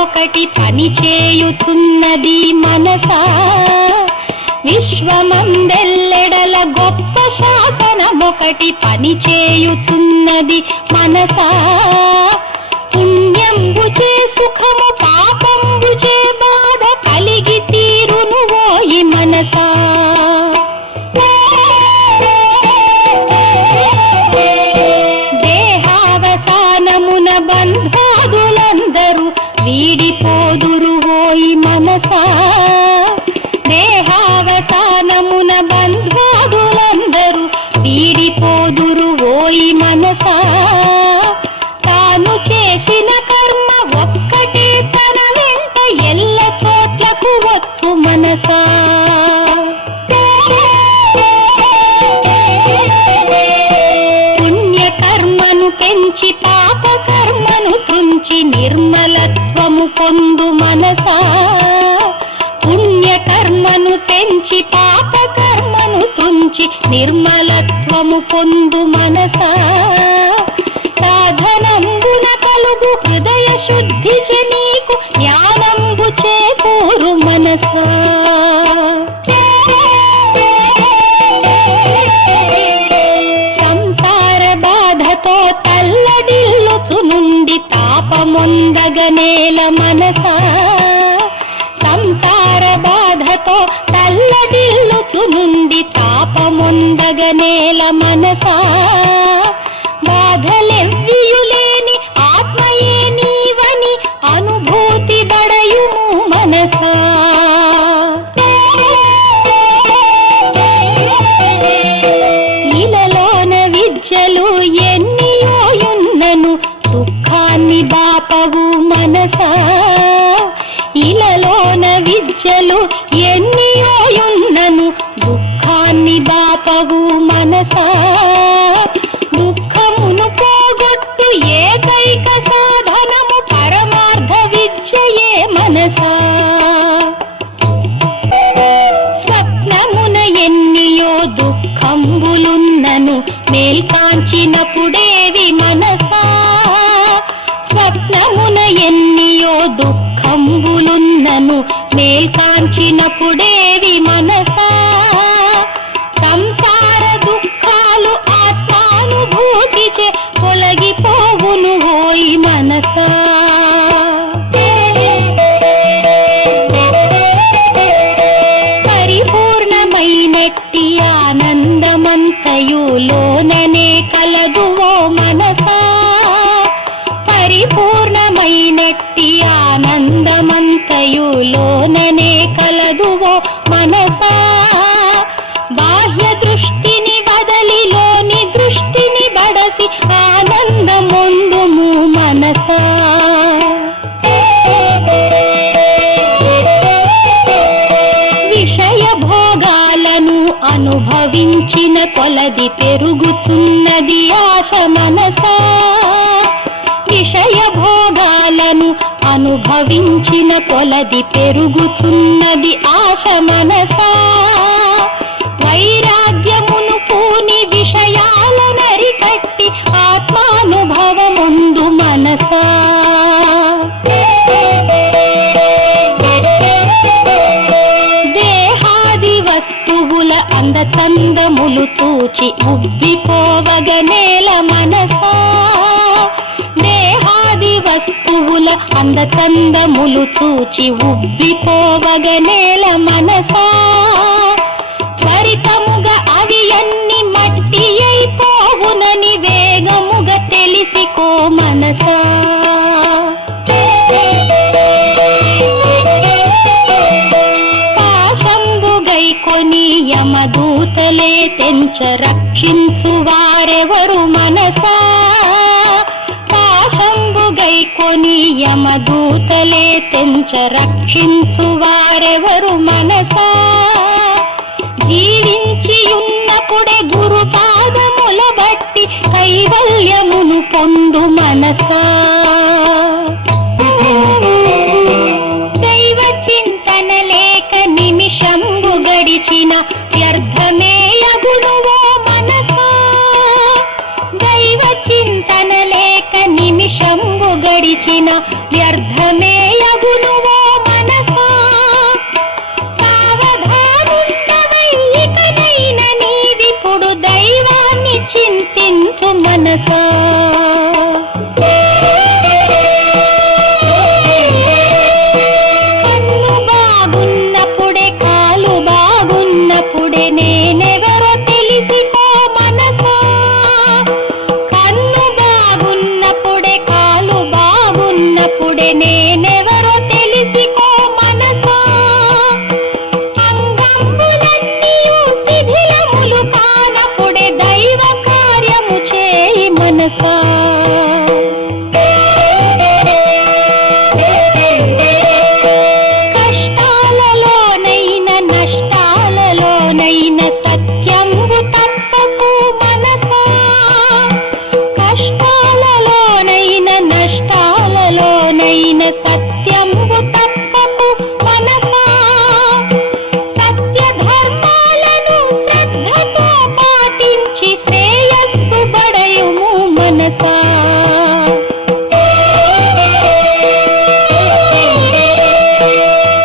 శాసనమొకటి పనిచేయుతున్నది మనసా. విశ్వమందెల్లెడల గొప్ప శాసనమొకటి పనిచేయుతున్నది మనసా. పుణ్యంబుచే సుఖము పాపంబుచే బాధ కలిగి తీరును ఓయి మనసా. దేహావసానమున బంధాదులందరూ వీడిపోదురు ఓయి మనసా. దేహావసానమున బంధాదులందరూ వీడిపోదురు ఓయి మనసా. తాను చేసిన కర్మ ఒక్కటే తన వెంట ఎల్ల చోట్లకు వచ్చు మనసా. పుణ్యకర్మను పెంచి పాప కర్మను తుంచి నిర్మలత్వము పొందు మనసా. పుణ్యకర్మను పెంచి పాప కర్మను తుంచి నిర్మలత్వము పొందు మనసా. సాధనంబున కలుగు హృదయ శుద్ధి నీకు జ్ఞానంబు చేకూరు మనసా. సంసార బాధతో తల్లడిల్లుచు నుండి తాపమొందగనేల మనసా. సంసార బాధతో తల్లడిల్లుచు నుండి తాపమొందగనేల మనసా. బాధలెవ్వియులేని ఆత్మయే నీవని అనుభూతి బడయుము మనసా. ఇలలోన విద్యలు ఎన్నియోయున్నను దుఃఖాన్ని బాపవు మనసా. ఇలలోన విద్యలు ఎన్నియోయున్నను దుఃఖాన్ని బాపవు మనసా. దుఃఖమును పోగొట్టు ఏకైక సాధనము పరమార్థ విద్యయే మనసా. స్వప్నమున ఎన్నియో దుఃఖంబులున్నను మేల్కాంచినప్పుడేవి మనసా. స్వప్నమున ఎన్నియో దుఃఖంబులున్నను మేల్కాంచినప్పుడేవి మనసా. సంసార దుఃఖాలు ఆత్మానుభూతిచే తొలగిపోవును ఓయి మనసా. పరిపూర్ణమైనట్టి ఆనందమంతయు లోననే కలదు ఓ మనసా. పరిపూర్ణమైనట్టి ఆనందమంతయు లోననే కలదు ఓ మనసా. బాహ్య దృష్టిని వదలి లోని దృష్టిని బడసి ఆనందమొందుము మనసా. విషయ భోగాలను అనుభవించిన కొలది పెరుగుతున్నది ఆశ మనసా. విషయ భోగాలను అనుభవించిన కొలది పెరుగుతున్నది ఆశ మనసా. వైరాగ్యమును పూని విషయాలనరికట్టి ఆత్మానుభవముందు మనసా. దేహాది వస్తువుల అందచందములు చూచి ఉబ్బిపోవగనేల మనసా. దేహాది వస్తువుల అందచందములు చూచి ఉబ్బిపోవగనేల మనసా. త్వరితముగా అవి అన్ని మట్టి అయిపోవునని వేగముగా తెలిసికో మనసా. పాశంబుగైకొని యమదూతలే తెంచ రక్షించు వారెవరు మనసా. పాశంబుగైకొని యమదూతలే తెంచ రక్షించు వారెవరు మనసా. జీవించి ఉన్నప్పుడే గురు పాదముల బట్టి కైవల్యమును పొందు మనసా. దైవ చింతన లేక నిమిషంబు గడిచిన వ్యర్థమే అగును ఓ మనసా. దైవ చింతన లేక నిమిషంబు గడిచిన వ్యర్థమే అగునువో మనసా సావధానుండవై ఇకనైన నీవిప్పుడు దైవాన్ని చింతించు మనసా. కన్ను బాగున్నప్పుడే కాలు బాగున్నప్పుడే నేనెవరో తెలిసిపో మనసా. కన్ను బాగున్నప్పుడే కాలు బాగున్నప్పుడే నేనెవరో తెలిసిపో మనసా. అంగంబులన్నీయు శిథిలములు కానప్పుడే దైవ కార్యము చేయి మనసా. కష్టాలలోనైన నష్టాలలోనైన సత్యంబు తప్పకు మనసా. కష్టాలలోనైన నష్టాలలోనైన సత్యంబు తప్పకు మనసా. సత్య ధర్మాలను శ్రద్ధతో పాటించి శ్రేయస్సు బడయుము మనసా.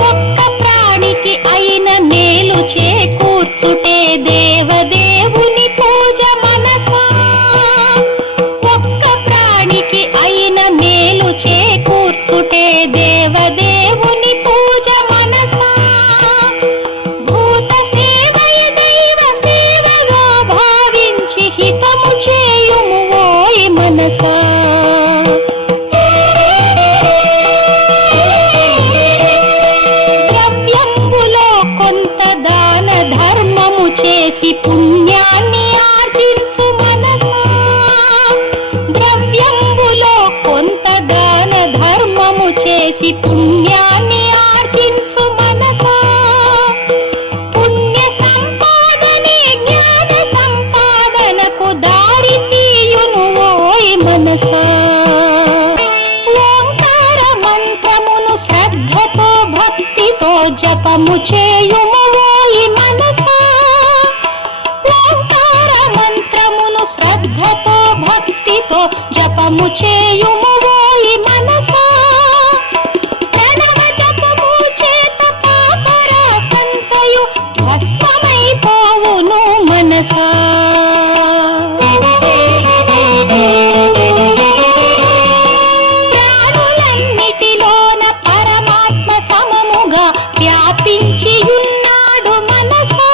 ఒక్క ప్రాణికి అయిన మేలు చేకూర్చుటే దేవదేవుని పూజ మనసా. ఒక్క ప్రాణికి అయిన మేలు చేకూర్చుటే దేవదేవుని పూజ మనసా. భూత సేవయ దైవ సేవగా భావించి హితము చేయుము ఓయ్ మనసా. ద్రవ్యంబులో కొంత దాన ధర్మము చేసి పుణ్యాన్ని ఆర్జించు మనసా. ద్రవ్యంబులో కొంత దాన ధర్మము చేసి పుణ్యాన్ని ఆర్జించు మనసా. పుణ్య సంపాదనే జ్ఞాన సంపాదనకు దారి తీయును ఓయ్ మనసా. ఓంకార మంత్రమును శ్రద్ధతో భక్తితో జపము చేయుము ఓయ్ మనసా. ఓంకార మంత్రమును శ్రద్ధతో భక్తితో జపము చేయుము ఓయ్ మనసా. ప్రణవ జపము చేత పాపరాసంతయు భస్మమైపోవును మనసా. ప్రాణులన్నిటిలోన పరమాత్మ సమముగా వ్యాపించి ఉన్నాడు మనసా.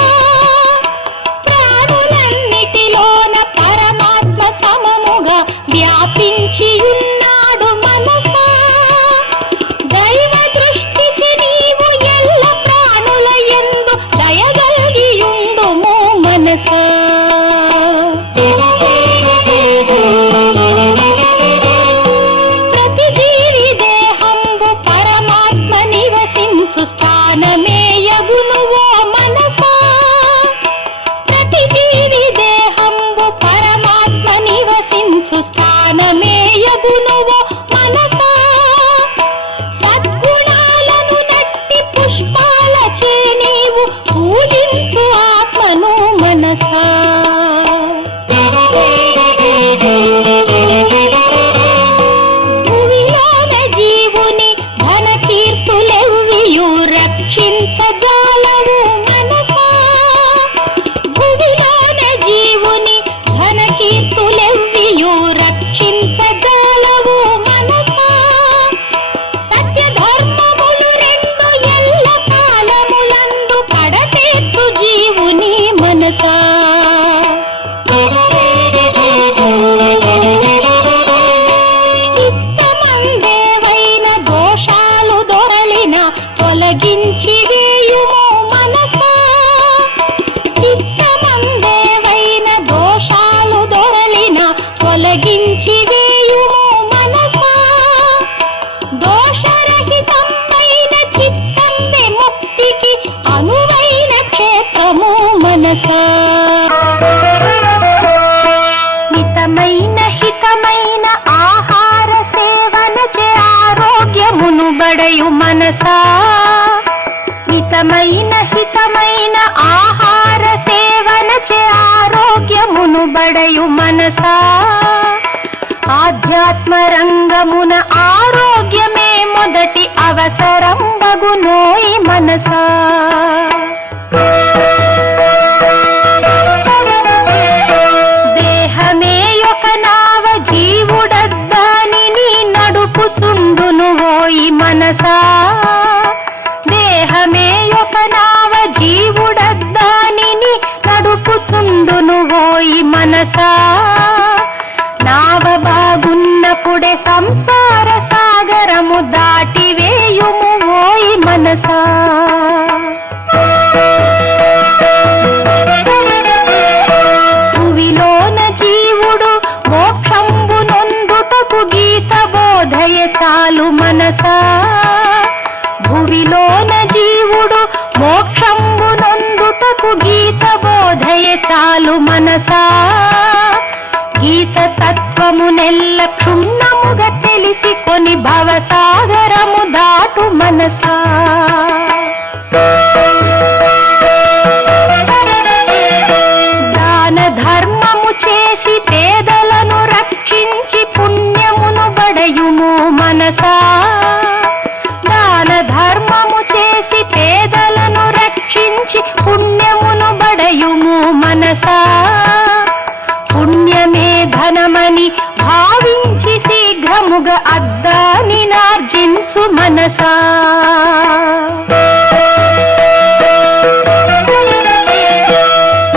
ప్రాణులన్నిటిలోన పరమాత్మ సమముగా వ్యాపించి ఉన్నాడు మనసా. దైవ దృష్టికి నీవు ఎల్ల ప్రాణుల యందు దయగలిగియుండుము మనసా. ప్రతి జీవి దేహంబు పరమాత్మ నివసించు స్థానమే యగునువో మనసా. ప్రతి జీవి దేహంబు పరమాత్మ నివసించు స్థానమే యగునువో మనసా. సద్గుణాలను నట్టి పుష్పాలచే నీవు పూజించు ఆత్మను మనసా. భువిలోన జీవుని ధన కీర్తులెవ్వియు రక్షించజాలవు మనసా. భువిలోన జీవుని ధన కీర్తులెవ్వియు రక్షించజాలవు మనసా. సత్య ధర్మములు రెండు ఎల్ల కాలములందు కడతేత్తు జీవుని మనసా. చిత్తమందేవైన దోషాలు దొరలిన తొలగించి వేయుము మనసా. చిత్తమందేవైన దోషాలు దొరలిన తొలగించి వేయుము మనసా. దోషరహితమైన చిత్తంబె ముక్తికి అనువైన క్షేత్రము మనసా. మితమైన హితమైన ఆహార సేవన చే ఆరోగ్యమును బడయు మనసా. మితమైన హితమైన ఆహార సేవన చే ఆరోగ్యమును బడయు మనసా. ఆధ్యాత్మ రంగమున ఆరోగ్యమే మొదటి అవసరం. మనసా. దేహమే ఒక నావ జీవుడద్దానిని నడుపుచుండును ఓయి మనసా. దేహమే ఒక నావ జీవుడద్దానిని నడుపుచుండును ఓయి మనసా. నావ బాగున్నప్పుడే సంసార సాగరము దాటివేయుము ఓయి మనసా. భువిలోన జీవుడు మోక్షంబు నొందుటకు గీత బోధయ చాలు మనసా. భువిలోన జీవుడు మోక్షంబు నొందుటకు గీత బోధయ చాలు మనసా. గీత తత్వము నెల్ల క్షుణ్ణముగా తెలిసి కొని భవసాగరము దాటు మనసా. దాన ధర్మము చేసి పేదలను రక్షించి పుణ్యమును బడయుము మనసా. దాన ధర్మము చేసి పేదలను రక్షించి పుణ్యమును బడయుము మనసా. పుణ్యమే ధనమని భావించి శీఘ్రముగా అద్దాని నార్జించు మనసా.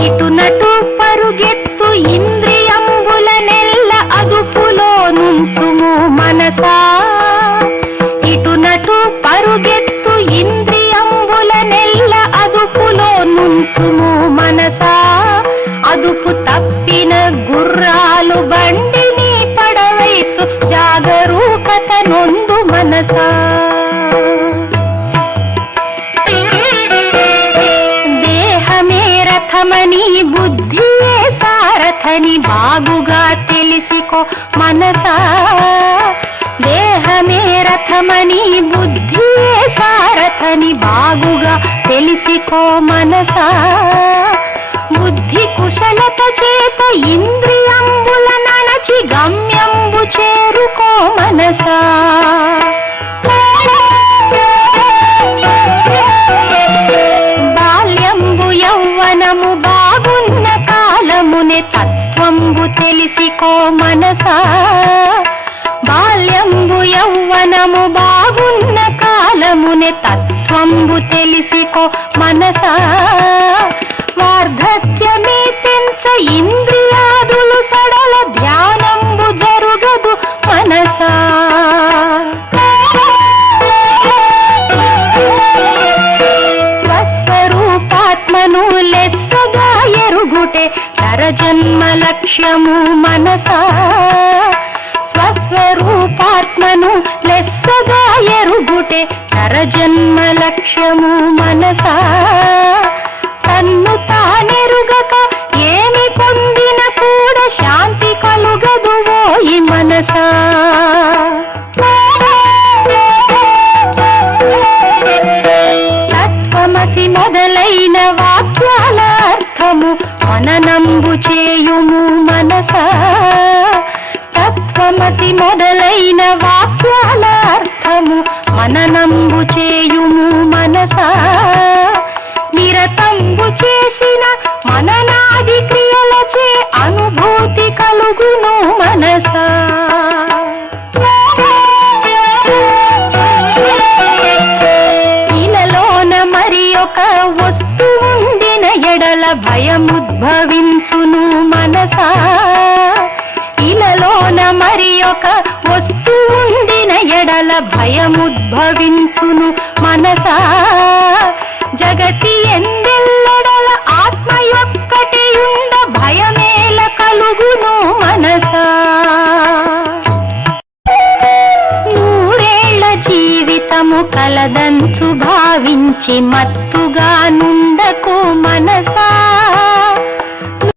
ఇటునటు పరుగెత్తు ఇంద్రియంబుల నెల్ల అదుపులో నుంచుము మనసా. ఇటునటు పరుగెత్తు ఇంద్రియంబుల నెల్ల అదుపులో నుంచుము మనసా. అదుపు తప్పిన గుర్రాలు బండిని పడవైచు జాగరూకత నొందు మనసా. దేహమే రథమని బుద్ధియే సారథని బాగుగా తెలిసికో మనసా. దేహమే రథమని బుద్ధియే సారథని బాగుగా తెలిసికో మనసా. బుద్ధి కుశలత చేత ఇంద్రియంబుల నణచి గమ్యంబు చేరుకో మనసా. బాల్యంబు యౌవనము బాగున్న కాలమునే తత్వంబు తెలిసికో మనసా. బాల్యంబు యౌవనము బాగున్న కాలమునే తత్వంబు తెలిసికో మనసా. వార్ధక్యమే తెంచ ఇంద్రియాదులు సడల ధ్యానంబు జరుగదు మనసా. స్వస్వరూపాత్మను లెస్సగా ఎరుగుటే నరజన్మ లక్ష్యము మనసా. స్వస్వరూపాత్మను లెస్సగా ఎరుగుటే నరజన్మ లక్ష్యము మనసా. తన్ను తానెరుగక ఏమి పొందిన కూడా శాంతి కలుగదు ఓయి మనసా. తత్వమసి మొదలైన వాక్యాల అర్థము మననంబు చేయుము మనసా. తత్వమసి మొదలైన వాక్యాల అర్థము మననంబు చేయుము మనసా. నిరతంబు చేసిన మననాది క్రియలచే అనుభూతి కలుగును మనసా. ఇలలోన మరి ఒక వస్తువుండిన ఎడల భయముద్భవించును మనసా. ఇలలోన మరి ఒక వస్తువుండిన ఎడల భయముద్భవించును మనసా. జగతి ఎందెల్లడల ఆత్మ యొక్కటి ఉండ భయమేల కలుగును మనసా. నూరేళ్ల జీవితము కలదంచు భావించి మత్తుగా నుండకు మనసా.